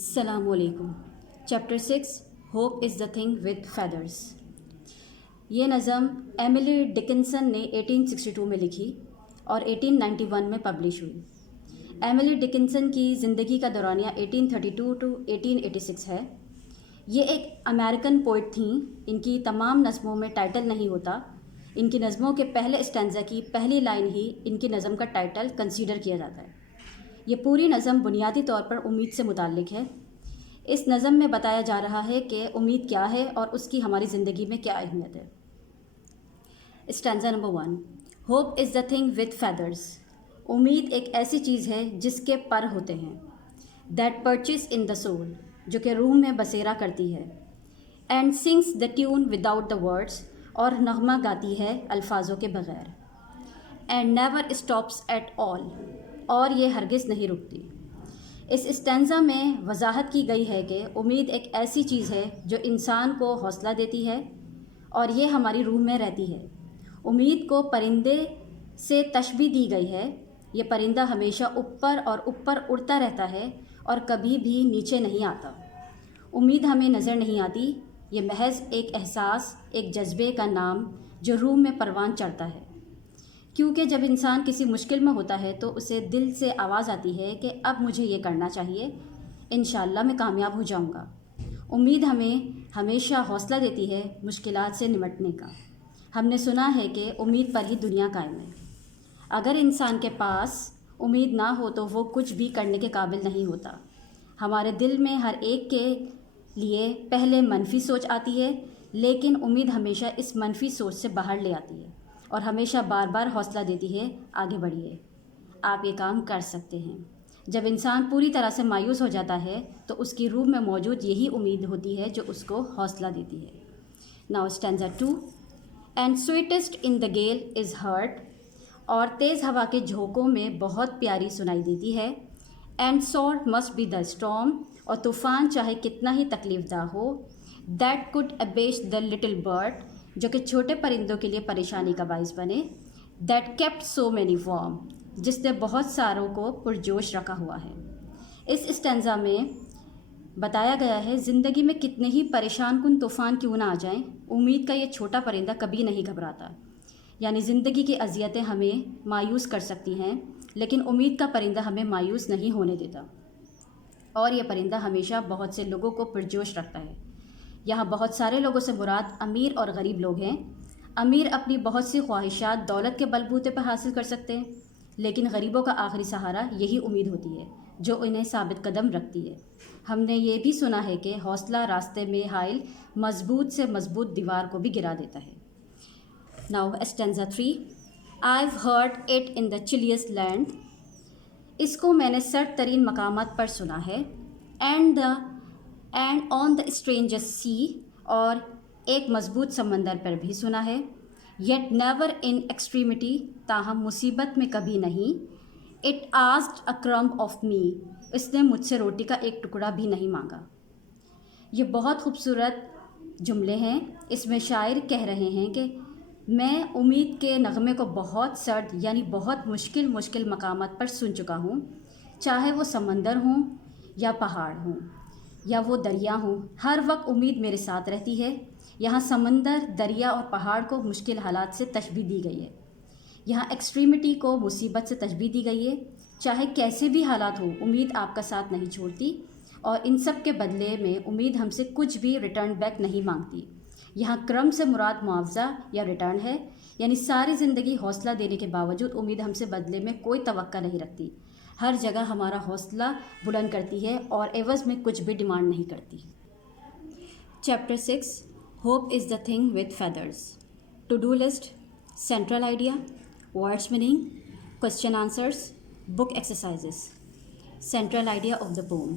السلام علیکم۔ Chapter 6 hope is the thing with feathers. یہ نظم ایملی ڈکنسن نے 1862 میں لکھی اور 1891 میں پبلش ہوئی۔ ایملی ڈکنسن کی زندگی کا دورانیہ 1832 ٹو 1886 ہے۔ یہ ایک امریکن پوئٹ تھیں۔ ان کی تمام نظموں میں ٹائٹل نہیں ہوتا۔ ان کی نظموں کے پہلے اسٹینزا کی پہلی لائن ہی ان کی نظم کا ٹائٹل کنسیڈر کیا جاتا ہے۔ یہ پوری نظم بنیادی طور پر امید سے متعلق ہے۔ اس نظم میں بتایا جا رہا ہے کہ امید کیا ہے اور اس کی ہماری زندگی میں کیا اہمیت ہے۔ Stanza number 1، hope is the thing with feathers. امید ایک ایسی چیز ہے جس کے پر ہوتے ہیں۔ دیٹ پرچز ان دا سول، جو کہ روح میں بسیرا کرتی ہے۔ And sings the tune without the words, اور نغمہ گاتی ہے الفاظوں کے بغیر۔ And never stops at all, اور یہ ہرگز نہیں رکتی۔ اس اسٹینزا میں وضاحت کی گئی ہے کہ امید ایک ایسی چیز ہے جو انسان کو حوصلہ دیتی ہے اور یہ ہماری روح میں رہتی ہے۔ امید کو پرندے سے تشبیہ دی گئی ہے۔ یہ پرندہ ہمیشہ اوپر اور اوپر اڑتا رہتا ہے اور کبھی بھی نیچے نہیں آتا۔ امید ہمیں نظر نہیں آتی، یہ محض ایک احساس، ایک جذبے کا نام جو روح میں پروان چڑھتا ہے۔ کیونکہ جب انسان کسی مشکل میں ہوتا ہے تو اسے دل سے آواز آتی ہے کہ اب مجھے یہ کرنا چاہیے، انشاءاللہ میں کامیاب ہو جاؤں گا۔ امید ہمیں ہمیشہ حوصلہ دیتی ہے مشکلات سے نمٹنے کا۔ ہم نے سنا ہے کہ امید پر ہی دنیا قائم ہے۔ اگر انسان کے پاس امید نہ ہو تو وہ کچھ بھی کرنے کے قابل نہیں ہوتا۔ ہمارے دل میں ہر ایک کے لیے پہلے منفی سوچ آتی ہے، لیکن امید ہمیشہ اس منفی سوچ سے باہر لے آتی ہے اور ہمیشہ بار بار حوصلہ دیتی ہے، آگے بڑھیے، آپ یہ کام کر سکتے ہیں۔ جب انسان پوری طرح سے مایوس ہو جاتا ہے تو اس کی روح میں موجود یہی امید ہوتی ہے جو اس کو حوصلہ دیتی ہے۔ Now stanza 2، and sweetest in the gale is heard, اور تیز ہوا کے جھونکوں میں بہت پیاری سنائی دیتی ہے۔ And sore must be the storm, اور طوفان چاہے کتنا ہی تکلیف دہ ہو۔ That could abash the little bird, جو کہ چھوٹے پرندوں کے لیے پریشانی کا باعث بنے۔ That kept so many warm, جس نے بہت ساروں کو پرجوش رکھا ہوا ہے۔ اس اسٹینزا میں بتایا گیا ہے زندگی میں کتنے ہی پریشان کن طوفان کیوں نہ آ جائیں، امید کا یہ چھوٹا پرندہ کبھی نہیں گھبراتا۔ یعنی زندگی کی اذیتیں ہمیں مایوس کر سکتی ہیں، لیکن امید کا پرندہ ہمیں مایوس نہیں ہونے دیتا، اور یہ پرندہ ہمیشہ بہت سے لوگوں کو پرجوش رکھتا ہے۔ یہاں بہت سارے لوگوں سے مراد امیر اور غریب لوگ ہیں۔ امیر اپنی بہت سی خواہشات دولت کے بل بوتے پر حاصل کر سکتے ہیں، لیکن غریبوں کا آخری سہارا یہی امید ہوتی ہے جو انہیں ثابت قدم رکھتی ہے۔ ہم نے یہ بھی سنا ہے کہ حوصلہ راستے میں حائل مضبوط سے مضبوط دیوار کو بھی گرا دیتا ہے۔ Now stanza 3، I've heard it in the chilliest land، اس کو میں نے سرد ترین مقامات پر سنا ہے۔ اینڈ آن دا اسٹرینجسٹ سی، اور ایک مضبوط سمندر پر بھی سنا ہے۔ یٹ نیور ان ایکسٹریمٹی، تاہم مصیبت میں کبھی نہیں۔ It asked a crumb of me, اس نے مجھ سے روٹی کا ایک ٹکڑا بھی نہیں مانگا۔ یہ بہت خوبصورت جملے ہیں۔ اس میں شاعر کہہ رہے ہیں کہ میں امید کے نغمے کو بہت سرد یعنی بہت مشکل مقامات پر سن چکا ہوں، چاہے وہ سمندر ہوں یا پہاڑ ہوں یا وہ دریا ہوں، ہر وقت امید میرے ساتھ رہتی ہے۔ یہاں سمندر، دریا اور پہاڑ کو مشکل حالات سے تشبیہ دی گئی ہے۔ یہاں ایکسٹریمٹی کو مصیبت سے تشبیہ دی گئی ہے۔ چاہے کیسے بھی حالات ہوں، امید آپ کا ساتھ نہیں چھوڑتی، اور ان سب کے بدلے میں امید ہم سے کچھ بھی ریٹرن بیک نہیں مانگتی۔ یہاں کرم سے مراد معاوضہ یا ریٹرن ہے، یعنی ساری زندگی حوصلہ دینے کے باوجود امید ہم سے بدلے میں کوئی توقع نہیں رکھتی۔ ہر جگہ ہمارا حوصلہ بلند کرتی ہے اور عوض میں کچھ بھی ڈیمانڈ نہیں کرتی۔ Chapter 6، hope is the thing with feathers. To do list, central idea, words meaning, question answers, book exercises. Central idea of the poem.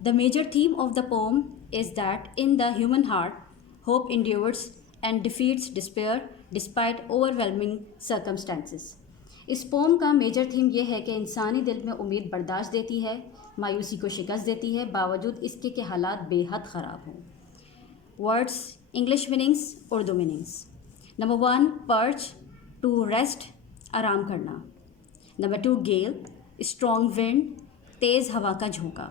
The major theme of the poem is that in the human heart, hope endures and defeats despair despite overwhelming circumstances. اس پوم کا major theme یہ ہے کہ انسانی دل میں امید برداشت دیتی ہے، مایوسی کو شکست دیتی ہے، باوجود اس کے کہ حالات بے حد خراب ہوں۔ Words, English meanings, Urdu meanings. Number 1، perch, to rest, آرام کرنا۔ نمبر 2، گیل، اسٹرانگ ونڈ، تیز ہوا کا جھونکا۔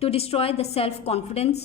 to destroy the self confidence,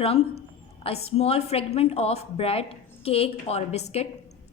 crumb, a small fragment of bread, cake or biscuit,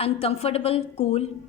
uncomfortable, cool,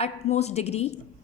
utmost degree,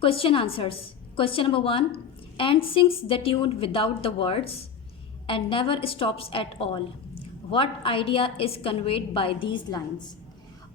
Question answers. Question number 1, and sings the tune without the words and never stops at all. What idea is conveyed by these lines?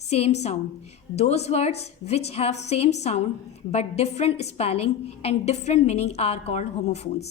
Same sound. Those words which have same sound but different spelling and different meaning are called homophones.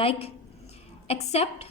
Like accept,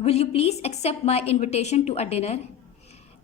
Will you please accept my invitation to a dinner?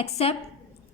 Accept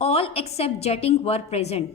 All except Jetting were present.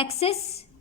Access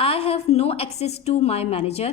I have no access to my manager.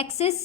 Excess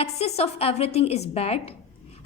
Excess of everything is bad.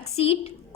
Accede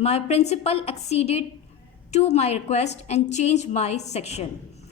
My principal acceded to my request and changed my section.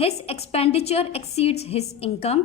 His expenditure exceeds his income.